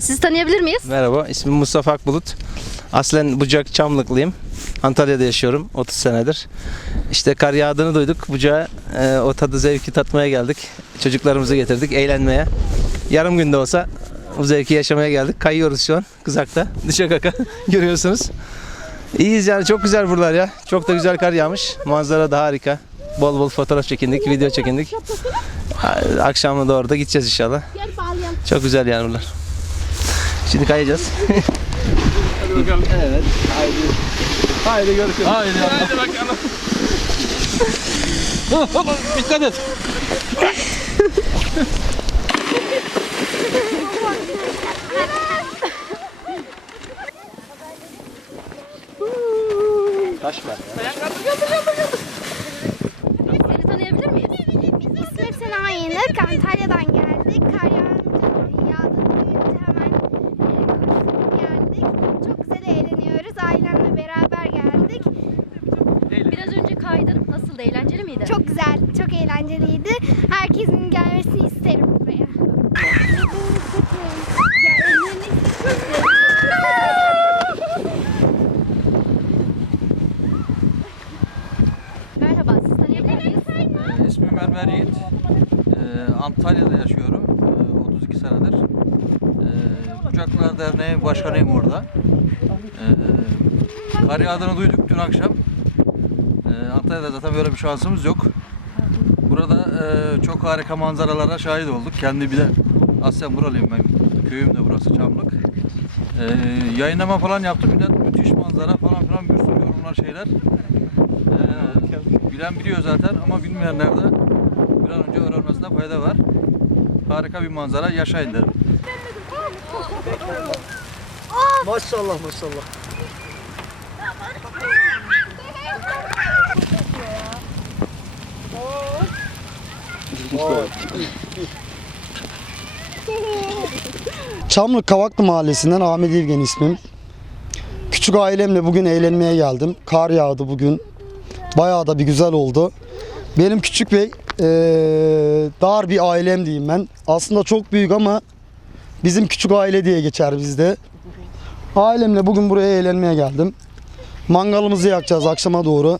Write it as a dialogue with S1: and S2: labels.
S1: Sizi tanıyabilir miyiz?
S2: Merhaba, ismim Mustafa Akbulut. Aslen Bucak Çamlıklıyım. Antalya'da yaşıyorum 30 senedir. İşte kar yağdığını duyduk. Bucak'a e, o tadı zevki tatmaya geldik. Çocuklarımızı getirdik eğlenmeye. Yarım günde olsa bu zevki yaşamaya geldik. Kayıyoruz şu an kızakta. Düşe kaka görüyorsunuz. İyiyiz yani çok güzel buralar ya. Çok da güzel kar yağmış. Manzara da harika. Bol bol fotoğraf çekindik, video çekindik. Akşamda da orada gideceğiz inşallah. Çok güzel yani buralar. Şimdi kayacağız. Evet. Haydi. Haydi görüşürüz.
S3: Haydi. Haydi bakalım. Hop, hop, Dikkat et.
S2: Taş var.
S1: Seni tanıyabilir miyiz?
S4: İsmim Sena Yenir. Antalya'dan geldik. Kar yağınca, yağdığını duyunca hemen e, koşup geldik. Çok güzel eğleniyoruz. Ailemle beraber geldik.
S1: Biraz önce kaydın. Nasıl eğlenceli miydi?
S4: Çok güzel, çok eğlenceliydi. Herkesin gelmesini isterim buraya.
S1: Merhaba, sizi tanıyabilir miyiz?
S3: Ee, İsmim Mermer Yiğit. Ee, Antalya'da yaşıyorum. Ee, 32 senedir. Ee, Bucaklar Derneği başkanıyım orada. Ee, kar yağdığını duyduk dün akşam. Ee, Antalya'da zaten böyle bir şansımız yok. Burada e, çok harika manzaralara şahit olduk. Kendi bir de aslen buralıyım ben. Köyüm de burası Çamlık. Ee, yayınlama falan yaptım. Bir de müthiş manzara falan filan bir sürü yorumlar şeyler. Ee, bilen biliyor zaten ama bilmeyenler de bir an önce öğrenmesine fayda var. Harika bir manzara yaşayın derim.
S5: Maşallah maşallah. Çamlık Kavaklı Mahallesi'nden Ahmet İlgen ismim. Küçük ailemle bugün eğlenmeye geldim. Kar yağdı bugün. Bayağı da bir güzel oldu. Benim küçük ve eee, dar bir ailem diyeyim ben. Aslında çok büyük ama bizim küçük aile diye geçer bizde. Ailemle bugün buraya eğlenmeye geldim. Mangalımızı yakacağız akşama doğru.